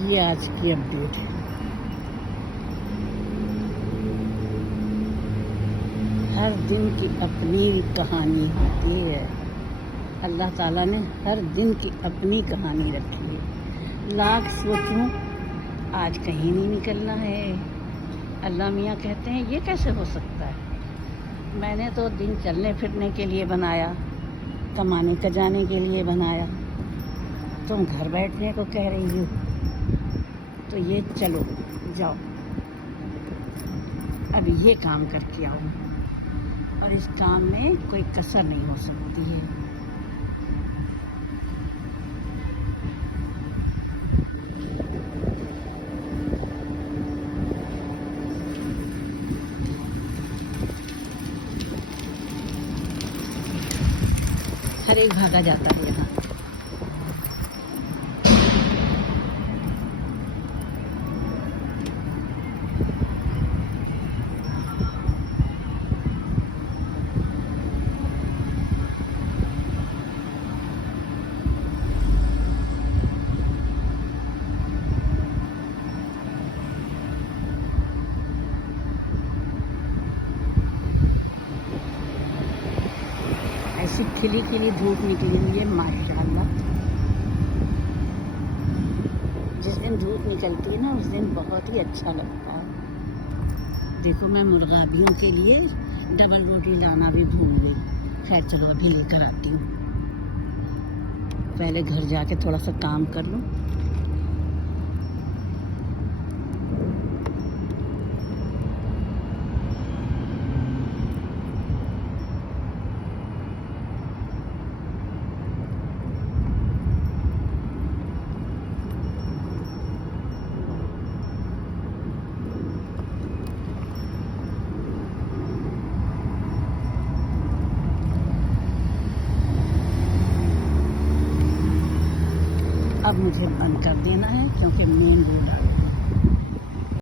ये आज की अपडेट है। हर दिन की अपनी कहानी होती है। अल्लाह ताला ने हर दिन की अपनी कहानी रखी है। लाख सोचूं आज कहीं नहीं निकलना है। अल्लाह मियाँ कहते हैं ये कैसे हो सकता है। मैंने तो दिन चलने फिरने के लिए बनाया, कमाने का जाने के लिए बनाया, तुम घर बैठने को कह रही हो। तो ये चलो जाओ, अब ये काम करके आओ, और इस काम में कोई कसर नहीं हो सकती है। हर एक भागा जाता है यहाँ। ऐसी खिली खिली धूप निकली हुई है माशाल्लाह। जिस दिन धूप निकलती है ना उस दिन बहुत ही अच्छा लगता है। देखो मैं मुर्गाबियों के लिए डबल रोटी लाना भी भूल गई। खैर चलो अभी लेकर आती हूँ, पहले घर जाके थोड़ा सा काम कर लूँ। अब मुझे बंद कर देना है क्योंकि मेन रोड आ गया।